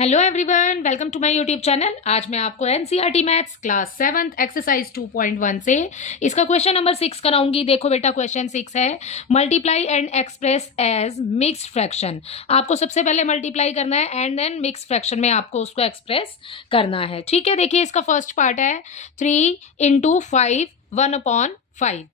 Hello everyone, welcome to my YouTube channel. आज मैं आपको एनसीईआरटी मैथ्स क्लास 7 एक्सरसाइज 2.1 से इसका क्वेश्चन नंबर 6 कराऊंगी। देखो बेटा, क्वेश्चन 6 है multiply and express as mixed fraction. आपको सबसे पहले मल्टीप्लाई करना है एंड देन मिक्स्ड फ्रैक्शन में आपको उसको एक्सप्रेस करना है। ठीक है, देखिए इसका फर्स्ट पार्ट है 3 × 5 1/5।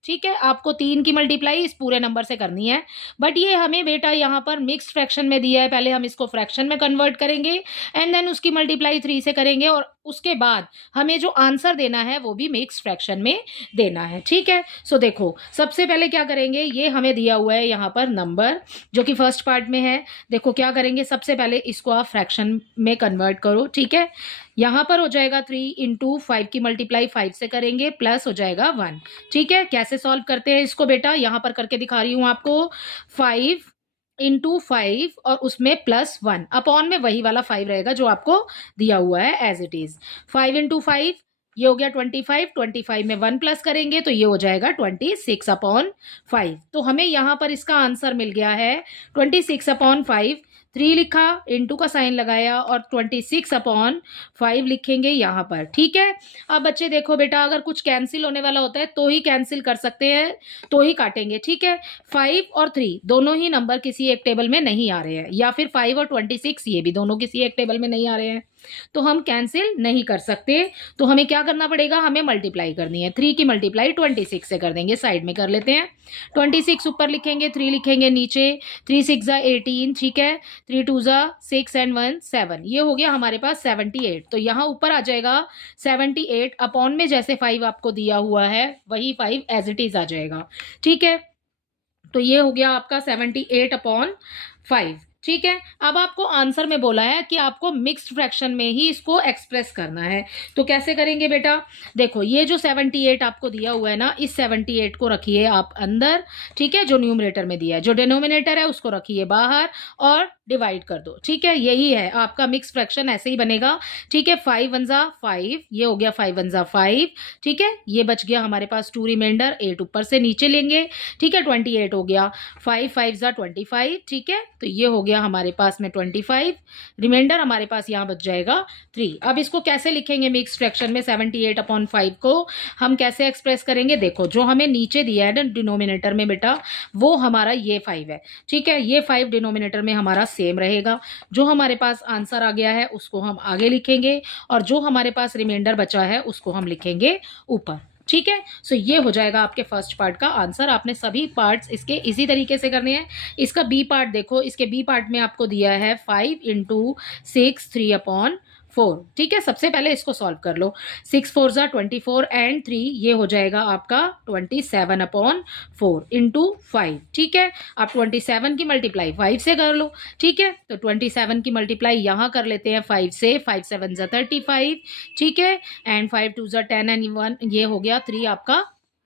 ठीक है, आपको 3 की मल्टीप्लाई इस पूरे नंबर से करनी है, बट ये हमें बेटा यहाँ पर मिक्स्ड फ्रैक्शन में दिया है। पहले हम इसको फ्रैक्शन में कन्वर्ट करेंगे एंड देन उसकी मल्टीप्लाई 3 से करेंगे और उसके बाद हमें जो आंसर देना है वो भी मिक्स्ड फ्रैक्शन में देना है। ठीक है, सो देखो सबसे पहले क्या करेंगे, ये हमें दिया हुआ है यहाँ पर नंबर जो कि फर्स्ट पार्ट में है। देखो क्या करेंगे, सबसे पहले इसको आप फ्रैक्शन में कन्वर्ट करो। ठीक है, यहाँ पर हो जाएगा 3 × 5 की मल्टीप्लाई 5 से करेंगे प्लस हो जाएगा 1। ठीक है, कैसे सॉल्व करते हैं इसको बेटा, यहाँ पर करके दिखा रही हूँ आपको। 5 × 5 और उसमें +1 अपॉन में वही वाला 5 रहेगा जो आपको दिया हुआ है एज इट इज। 5 × 5 ये हो गया 25। 25 में 1 प्लस करेंगे तो ये हो जाएगा 26/5। तो हमें यहाँ पर इसका आंसर मिल गया है 26/5। 3 लिखा, इंटू का साइन लगाया और 26/5 लिखेंगे यहाँ पर। ठीक है, अब बच्चे देखो बेटा, अगर कुछ कैंसिल होने वाला होता है तो ही कैंसिल कर सकते हैं, तो ही काटेंगे। ठीक है, 5 और 3 दोनों ही नंबर किसी एक टेबल में नहीं आ रहे हैं, या फिर 5 और 26 ये भी दोनों किसी एक टेबल में नहीं आ रहे हैं, तो हम कैंसिल नहीं कर सकते। तो हमें क्या करना पड़ेगा, हमें मल्टीप्लाई करनी है। 3 की मल्टीप्लाई 26 से कर देंगे, साइड में कर लेते हैं। 26 ऊपर लिखेंगे, 3 लिखेंगे नीचे। 3 × 6 = 18। ठीक है, 3 × 2 = 6 एंड 1 7। ये हो गया हमारे पास 78। तो यहाँ ऊपर आ जाएगा 78 अपॉन में जैसे 5 आपको दिया हुआ है वही 5 एज इट इज आ जाएगा। ठीक है, तो ये हो गया आपका 78/5। ठीक है, अब आपको आंसर में बोला है कि आपको मिक्स्ड फ्रैक्शन में ही इसको एक्सप्रेस करना है। तो कैसे करेंगे बेटा, देखो ये जो 78 आपको दिया हुआ है ना, इस 78 को रखिए आप अंदर। ठीक है, जो न्यूमरेटर में दिया है, जो डिनोमिनेटर है उसको रखिए बाहर और डिवाइड कर दो। ठीक है, यही है आपका मिक्स फ्रैक्शन, ऐसे ही बनेगा। ठीक है, 5 × 1 = 5, ये हो गया 5 × 1 = 5। ठीक है, ये बच गया हमारे पास 2 रिमाइंडर, 8 ऊपर से नीचे लेंगे। ठीक है, 28 हो गया। 5 × 5 = 25। ठीक है, तो ये हो गया हमारे पास में 25। रिमाइंडर हमारे पास यहाँ बच जाएगा 3। अब इसको कैसे लिखेंगे मिक्स फ्रैक्शन में, 78/5 को हम कैसे एक्सप्रेस करेंगे, देखो जो हमें नीचे दिया है डिनोमिनेटर में बेटा, वो हमारा ये 5 है। ठीक है, ये 5 डिनोमिनेटर में हमारा सेम रहेगा। जो हमारे पास आंसर आ गया है उसको हम आगे लिखेंगे और जो हमारे पास रिमाइंडर बचा है उसको हम लिखेंगे ऊपर। ठीक है, सो ये हो जाएगा आपके फर्स्ट पार्ट का आंसर। आपने सभी पार्ट्स इसके इसी तरीके से करने हैं। इसका बी पार्ट देखो, इसके बी पार्ट में आपको दिया है 5 × 6 3/4। ठीक है, सबसे पहले इसको सॉल्व कर लो। 6 × 4 = 24 एंड 3 ये हो जाएगा आपका 27/4 इंटू 5। ठीक है, आप 27 की मल्टीप्लाई 5 से कर लो। ठीक है, तो 27 की मल्टीप्लाई यहाँ कर लेते हैं 5 से। 5 × 7 = 35। ठीक है, एंड 5 × 2 = 10 एंड 1 ये हो गया 3 आपका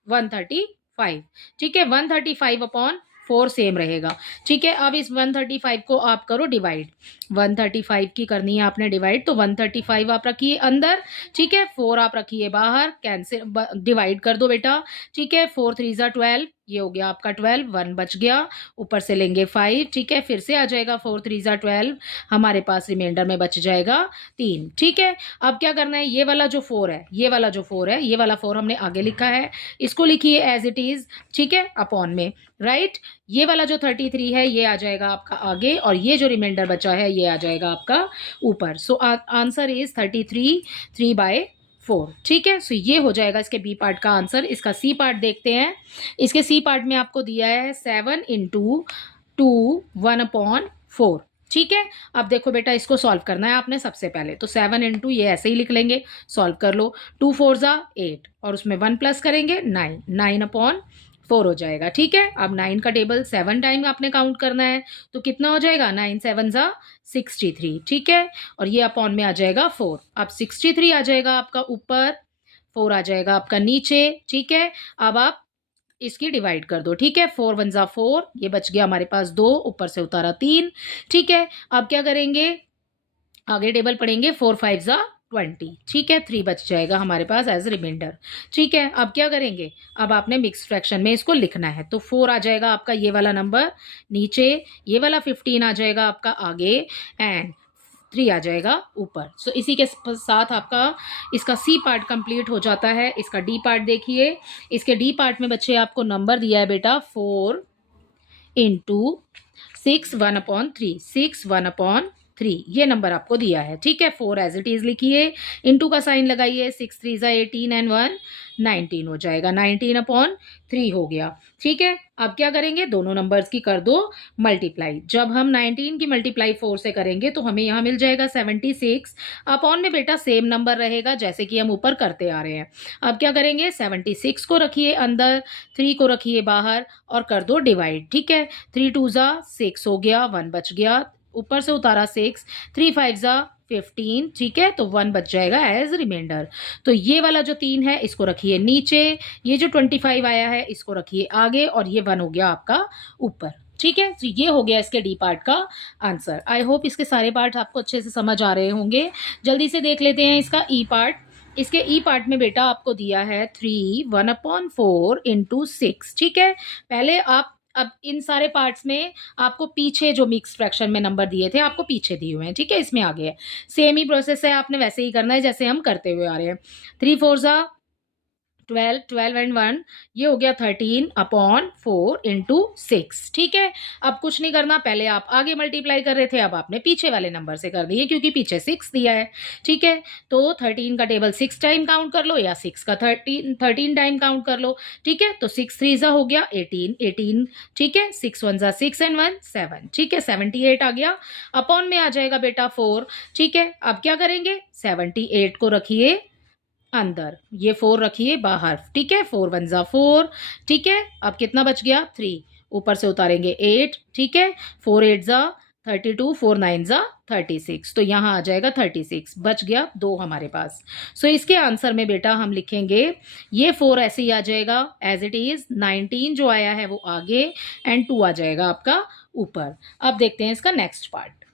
135। ठीक है, 135/4 सेम रहेगा। ठीक है, अब इस 135 को आप करो डिवाइड। 135 की करनी है आपने डिवाइड, तो 135 आप रखिए अंदर। ठीक है, 4 आप रखिए बाहर, कैंसिल डिवाइड कर दो बेटा। ठीक है, 4 × 3 = 12, ये हो गया आपका 12। 1 बच गया, ऊपर से लेंगे 5। ठीक है, फिर से आ जाएगा 4 × 3 = 12, हमारे पास रिमाइंडर में बच जाएगा 3। ठीक है, अब क्या करना है, ये वाला जो 4 है, ये वाला जो 4 है, ये वाला 4 हमने आगे लिखा है, इसको लिखिए एज इट इज। ठीक है, अपॉन में राइट। ये वाला जो 33 है ये आ जाएगा आपका आगे, और ये जो रिमाइंडर बचा है ये आ जाएगा आपका ऊपर। So answer is 33 3/4। ठीक है, सो ये हो जाएगा इसके बी पार्ट का आंसर। इसका सी पार्ट देखते हैं। इसके सी पार्ट में आपको दिया है 7 × 2 1/4। ठीक है, अब देखो बेटा, इसको सॉल्व करना है आपने सबसे पहले, तो 7 × ये ऐसे ही लिख लेंगे, सॉल्व कर लो। 2 × 4 = 8 और उसमें 1 प्लस करेंगे 9, 9/4 हो जाएगा। ठीक है, अब 9 का टेबल 7 टाइम आपने काउंट करना है, तो कितना हो जाएगा, 9 × 7 = 63। ठीक है, और ये अपॉन में आ जाएगा 4। अब 63 आ जाएगा आपका ऊपर, 4 आ जाएगा आपका नीचे। ठीक है, अब आप इसकी डिवाइड कर दो। ठीक है, 4 × 1 = 4, ये बच गया हमारे पास 2, ऊपर से उतारा 3। ठीक है, अब क्या करेंगे, आगे टेबल पढ़ेंगे। 4 × 5 = 20। ठीक है, 3 बच जाएगा हमारे पास एज रिमाइंडर। ठीक है, अब क्या करेंगे, अब आपने मिक्स फ्रैक्शन में इसको लिखना है, तो 4 आ जाएगा आपका ये वाला नंबर नीचे, ये वाला 15 आ जाएगा आपका आगे, एंड 3 आ जाएगा ऊपर। सो इसी के साथ आपका इसका सी पार्ट कंप्लीट हो जाता है। इसका डी पार्ट देखिए, इसके डी पार्ट में बच्चे आपको नंबर दिया है बेटा 4 इंटू 6 1/3, 6 1/3 ये नंबर आपको दिया है। ठीक है, 4 एज इट इज लिखिए, इंटू का साइन लगाइए, 6 3 18 एंड 1 19 हो जाएगा, 19/3 हो गया। ठीक है, अब क्या करेंगे, दोनों नंबर्स की कर दो मल्टीप्लाई। जब हम 19 की मल्टीप्लाई 4 से करेंगे तो हमें यहाँ मिल जाएगा 76 अपॉन में बेटा सेम नंबर रहेगा जैसे कि हम ऊपर करते आ रहे हैं। अब क्या करेंगे, 76 को रखिए अंदर, 3 को रखिए बाहर और कर दो डिवाइड। ठीक है, 3 2 जा 6 हो गया, 1 बच गया, ऊपर से उतारा 6, 3 5 जा 15। ठीक है, तो 1 बच जाएगा एज रिमाइंडर। तो ये वाला जो 3 है इसको रखिए नीचे, ये जो 25 आया है इसको रखिए आगे और ये 1 हो गया आपका ऊपर। ठीक है, तो ये हो गया इसके डी पार्ट का आंसर। आई होप इसके सारे पार्ट आपको अच्छे से समझ आ रहे होंगे। जल्दी से देख लेते हैं इसका ई पार्ट। इसके ई पार्ट में बेटा आपको दिया है 3 1/4 इंटू 6। ठीक है, पहले आप अब इन सारे पार्ट्स में आपको पीछे जो मिक्स फ्रैक्शन में नंबर दिए थे आपको पीछे दिए हुए हैं। ठीक है, इसमें आ गया सेम ही प्रोसेस है, आपने वैसे ही करना है जैसे हम करते हुए आ रहे हैं। 3 4 जा 12, 12 एंड 1 ये हो गया 13/4 इंटू 6। ठीक है, अब कुछ नहीं करना, पहले आप आगे मल्टीप्लाई कर रहे थे, अब आपने पीछे वाले नंबर से कर दिए क्योंकि पीछे 6 दिया है। ठीक है, तो 13 का टेबल 6 टाइम काउंट कर लो या 6 का 13 टाइम काउंट कर लो। ठीक है, तो 6 3 जा हो गया 18 18। ठीक है, 6 1 जा 6 एंड 1 7। ठीक है, 78 आ गया, अपॉन में आ जाएगा बेटा 4। ठीक है, अब क्या करेंगे, 78 को रखिए अंदर, ये 4 रखिए बाहर। ठीक है, 4 1 जा 4। ठीक है, अब कितना बच गया 3, ऊपर से उतारेंगे 8। ठीक है, 4 8 जा 32, 4 9 जा 36, तो यहाँ आ जाएगा 36, बच गया 2 हमारे पास। सो इसके आंसर में बेटा हम लिखेंगे ये 4 ऐसे ही आ जाएगा एज इट इज, 19 जो आया है वो आगे एंड 2 आ जाएगा आपका ऊपर। अब देखते हैं इसका नेक्स्ट पार्ट।